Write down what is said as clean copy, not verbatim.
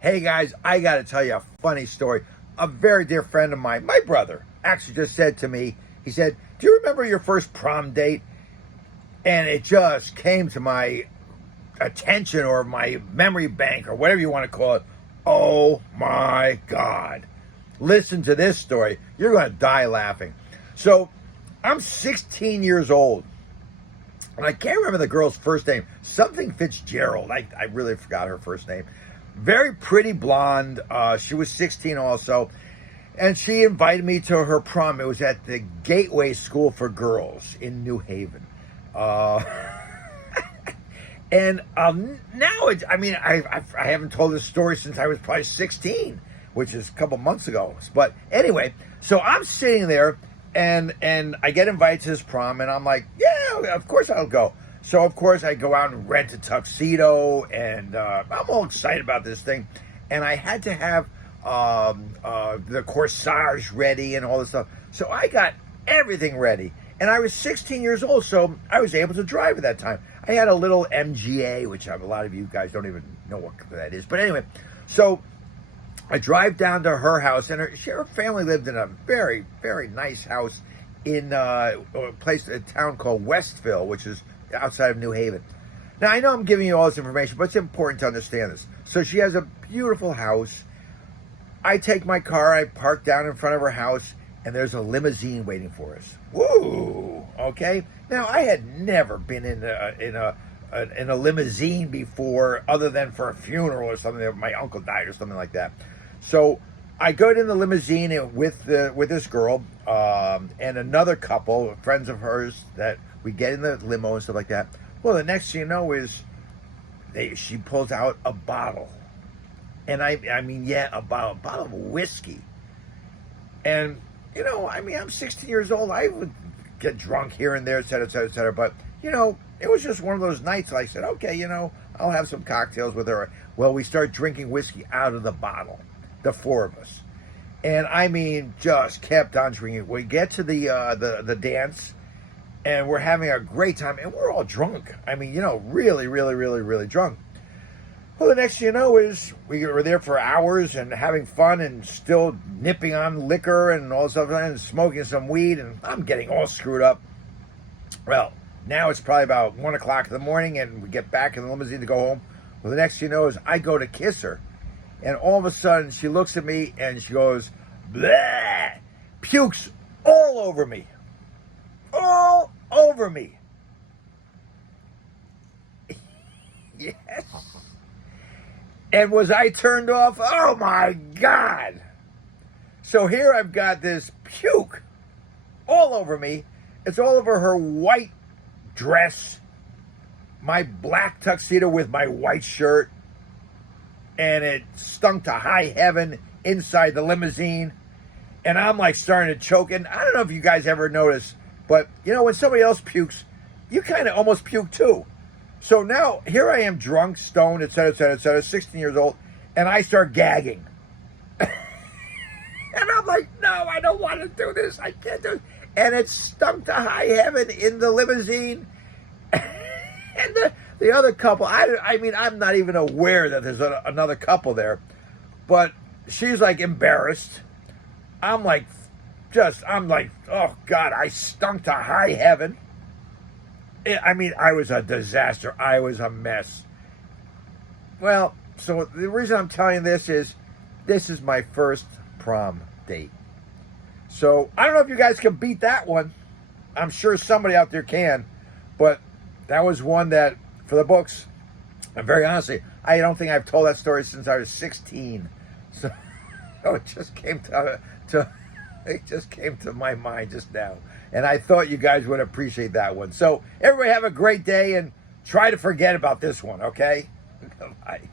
Hey guys, I got to tell you a funny story. A very dear friend of mine, my brother, actually just said to me, he said, "Do you remember your first prom date?" And it just came to my attention or my memory bank or whatever you want to call it. Oh my God. Listen to this story. You're going to die laughing. So I'm 16 years old. And I can't remember the girl's first name. Something Fitzgerald. I really forgot her first name. Very pretty blonde. She was 16 also. And she invited me to her prom. It was at the Gateway School for Girls in New Haven. Uh, and now, I haven't told this story since I was probably 16, which is a couple months ago. But anyway, so I'm sitting there and I get invited to this prom, and I'm like, yeah, of course I'll go. So, of course, I go out and rent a tuxedo, and I'm all excited about this thing. And I had to have the corsage ready and all this stuff. So I got everything ready. And I was 16 years old, so I was able to drive at that time. I had a little MGA, which a lot of you guys don't even know what that is. But anyway, so I drive down to her house, and her family lived in a very, very nice house in a town called Westville, which is outside of New Haven. Now, I know I'm giving you all this information, but it's important to understand this. So she has a beautiful house. I take my car, I park down in front of her house, and there's a limousine waiting for us. Woo! Okay. Now, I had never been in a limousine before, other than for a funeral or something. My uncle died or something like that. So I go in the limousine with this girl and another couple, friends of hers, that we get in the limo and stuff like that. Well, the next thing you know is she pulls out a bottle. And a bottle of whiskey. And, I'm 16 years old. I would get drunk here and there, et cetera, et cetera, et cetera. But, it was just one of those nights. I said, okay, I'll have some cocktails with her. Well, we start drinking whiskey out of the bottle, the four of us. And just kept on drinking. We get to the dance, and we're having a great time, and we're all drunk. Really, really, really, really drunk. Well, the next thing you know is we were there for hours and having fun and still nipping on liquor and all stuff and smoking some weed, and I'm getting all screwed up. Well, now it's probably about 1 o'clock in the morning, and we get back in the limousine to go home. Well, the next thing you know is I go to kiss her, and all of a sudden she looks at me and she goes, "Bleh!" Pukes all over me. All over me. Yes. And was I turned off? Oh my God. So here I've got this puke all over me. It's all over her white dress, my black tuxedo with my white shirt, and it stunk to high heaven inside the limousine. And I'm like starting to choke. And I don't know if you guys ever notice, but when somebody else pukes, you kind of almost puke too. So now, here I am drunk, stoned, et cetera, et cetera, et cetera, 16 years old, and I start gagging. And I'm like, no, I don't want to do this. I can't do it. And it stunk to high heaven in the limousine. And the other couple, I'm not even aware that there's another couple there. But she's like embarrassed. I'm like, oh God, I stunk to high heaven. I was a disaster. I was a mess. Well, so the reason I'm telling you this is my first prom date. So I don't know if you guys can beat that one. I'm sure somebody out there can. But that was one that, for the books, and very honestly, I don't think I've told that story since I was 16. So it just came it just came to my mind just now. And I thought you guys would appreciate that one. So everybody have a great day and try to forget about this one, okay? Bye.